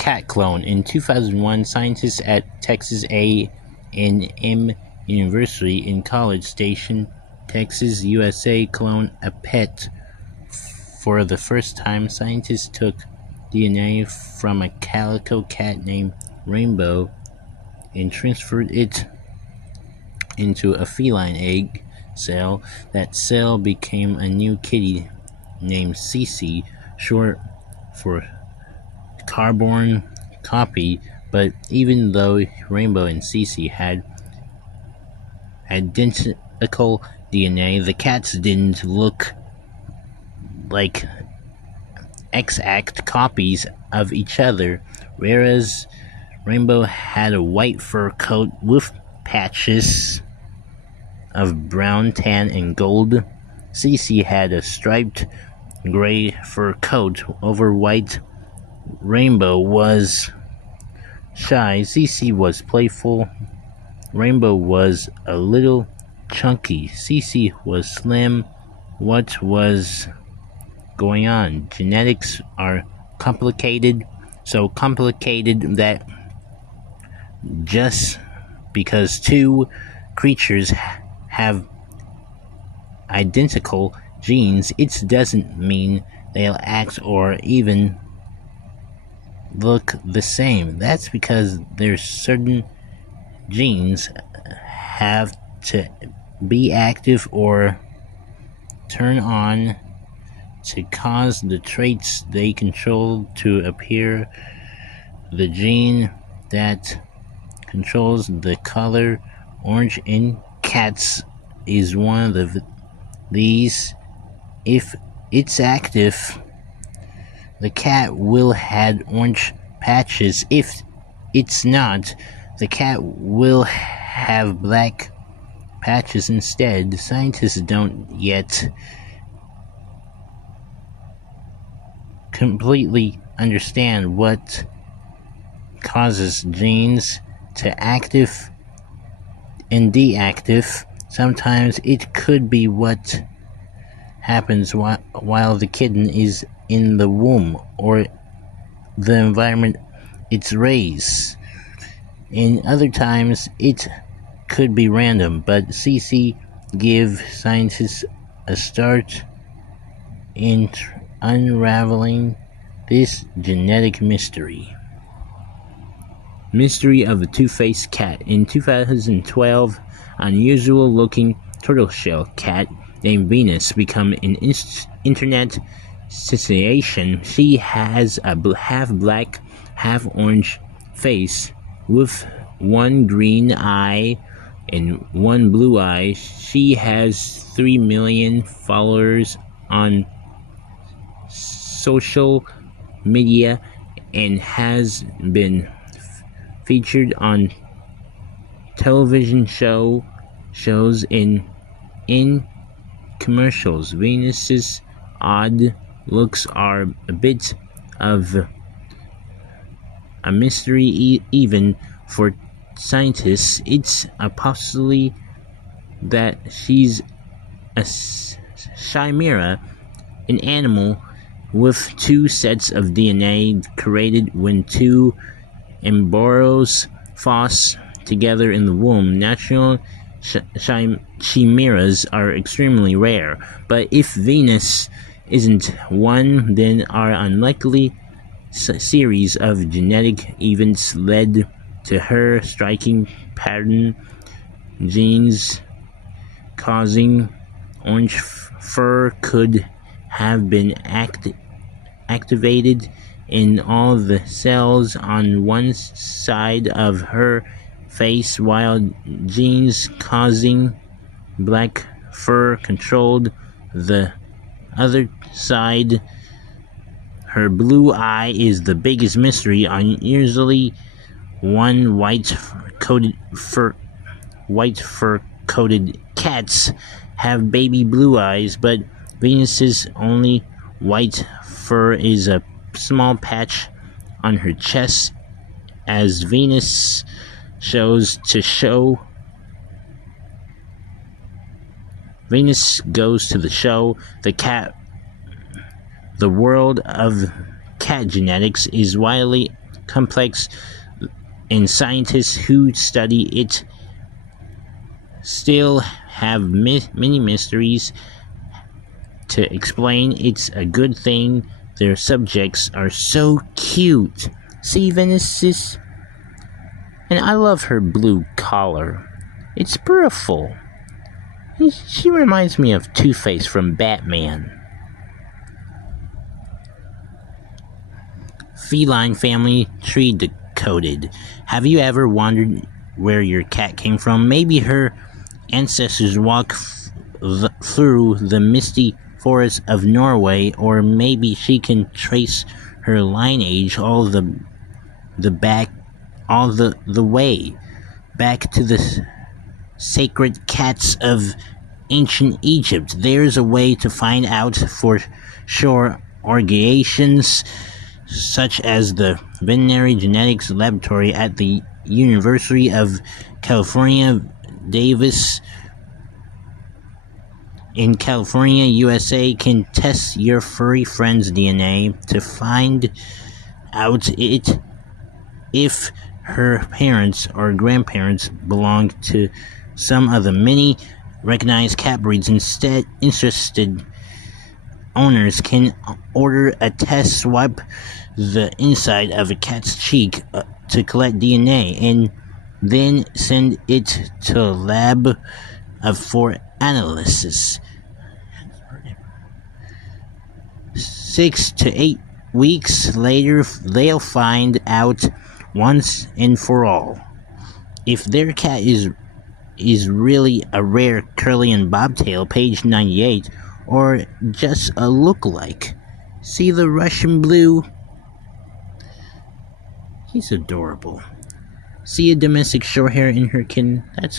cat clone. In 2001, scientists at Texas A&M University in College Station, Texas, USA, cloned a pet. For the first time, scientists took DNA from a calico cat named Rainbow and transferred it into a feline egg cell. That cell became a new kitty named Cece, short for carbon copy. But even though Rainbow and Cece had identical DNA, the cats didn't look like exact copies of each other. Whereas Rainbow had a white fur coat with patches of brown, tan, and gold, Cece had a striped gray fur coat over white. Rainbow was shy. Cece was playful. Rainbow was a little chunky. Cece was slim. What was going on? Genetics are complicated, so complicated that just because two creatures have identical genes, it doesn't mean they'll act or even look the same. That's because there's certain genes have to be active or turn on to cause the traits they control to appear. The gene that controls the color orange in cats is one of these. If it's active, the cat will have orange patches. If it's not, the cat will have black patches instead. Scientists don't yet completely understand what causes genes to active and deactive. Sometimes it could be what happens while the kitten is in the womb or the environment it's raised. In other times it could be random, but Cece give scientists a start in unraveling this genetic mystery. Mystery of the two-faced cat. In 2012, an unusual-looking tortoiseshell cat named Venus became an internet sensation. She has a half-black, half-orange face with one green eye and one blue eye. She has 3 million followers on social media and has been featured on television shows and in commercials. Venus's odd looks are a bit of a mystery even for scientists. It's a possibility that she's a chimera, an animal with two sets of DNA created when two embryos fuse together in the womb. Natural chimeras are extremely rare, but if Venus isn't one, then our unlikely series of genetic events led to her striking pattern. Genes causing orange fur could have been activated in all the cells on one side of her face, while genes causing black fur controlled the other side. Her blue eye is the biggest mystery. Unusually, one white fur coated cats have baby blue eyes, but Venus's only white fur is a small patch on her chest. As Venus goes to the show, the world of cat genetics is widely complex, and scientists who study it still have many mysteries to explain. It's a good thing their subjects are so cute. See, Venice? And I love her blue collar. It's beautiful. She reminds me of Two-Face from Batman. Feline family tree decoded. Have you ever wondered where your cat came from? Maybe her ancestors walked through the misty forests of Norway, or maybe she can trace her lineage all the way back to the sacred cats of ancient Egypt. There's a way to find out for sure. Organizations such as the Veterinary Genetics Laboratory at the University of California, Davis in California, USA, can test your furry friend's DNA to find out if her parents or grandparents belong to some of the many recognized cat breeds. Instead, interested owners can order a test, swipe the inside of a cat's cheek to collect DNA, and then send it to a lab for analysis. 6 to 8 weeks later, they'll find out once and for all if their cat is really a rare curly and bobtail, page 98, or just a lookalike. See the Russian blue? He's adorable. See a domestic short hair in her kitten? That's